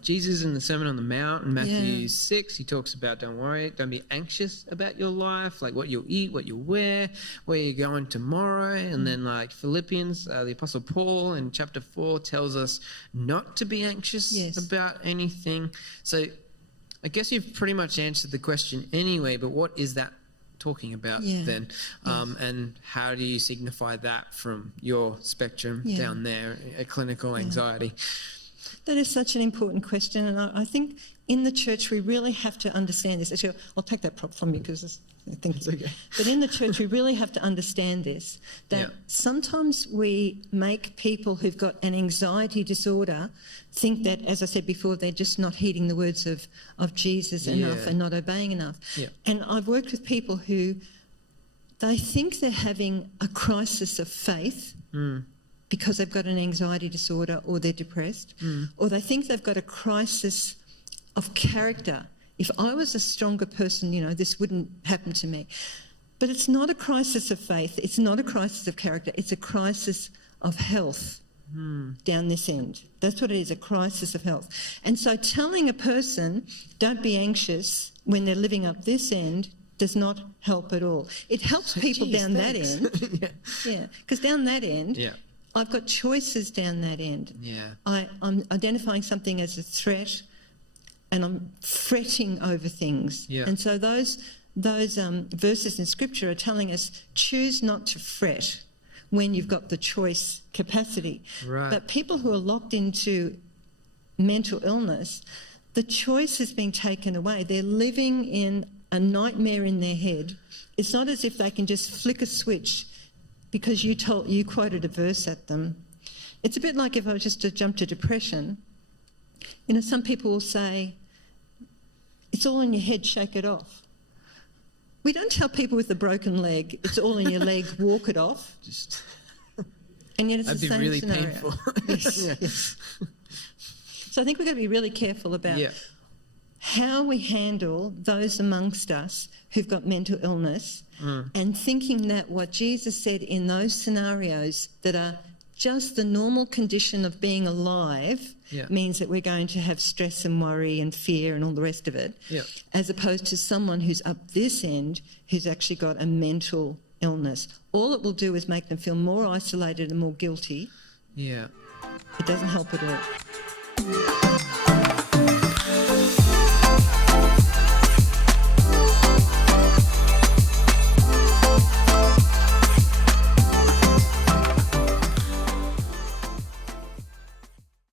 Jesus in the Sermon on the Mount in Matthew 6, he talks about don't be anxious about your life, like what you'll eat, what you'll wear, where you're going tomorrow. And then like Philippians, the Apostle Paul in chapter 4 tells us not to be anxious about anything. So I guess you've pretty much answered the question anyway, but what is that talking about then? And how do you signify that from your spectrum down there, a clinical anxiety? That is such an important question, and I think in the church we really have to understand this. Actually, I'll take that prop from you because I think it's okay. But in the church we really have to understand this, that sometimes we make people who've got an anxiety disorder think that, as I said before, they're just not heeding the words of Jesus enough and not obeying enough. And I've worked with people who they think they're having a crisis of faith because they've got an anxiety disorder or they're depressed, or they think they've got a crisis of character. If I was a stronger person, this wouldn't happen to me. But it's not a crisis of faith. It's not a crisis of character. It's a crisis of health down this end. That's what it is, a crisis of health. And so telling a person, don't be anxious when they're living up this end does not help at all. It helps people down that end. Because down that end, I've got choices down that end. I'm identifying something as a threat and I'm fretting over things. And so those verses in Scripture are telling us, choose not to fret when you've got the choice capacity. But people who are locked into mental illness, the choice is being taken away. They're living in a nightmare in their head. It's not as if they can just flick a switch because you quoted a verse at them. It's a bit like if I was just to jump to depression. Some people will say, it's all in your head, shake it off. We don't tell people with a broken leg, it's all in your leg, walk it off. And yet it's the same scenario. That'd be really painful. So I think we've got to be really careful about how we handle those amongst us who've got mental illness and thinking that what Jesus said in those scenarios that are just the normal condition of being alive means that we're going to have stress and worry and fear and all the rest of it, as opposed to someone who's up this end who's actually got a mental illness. All it will do is make them feel more isolated and more guilty. It doesn't help at all.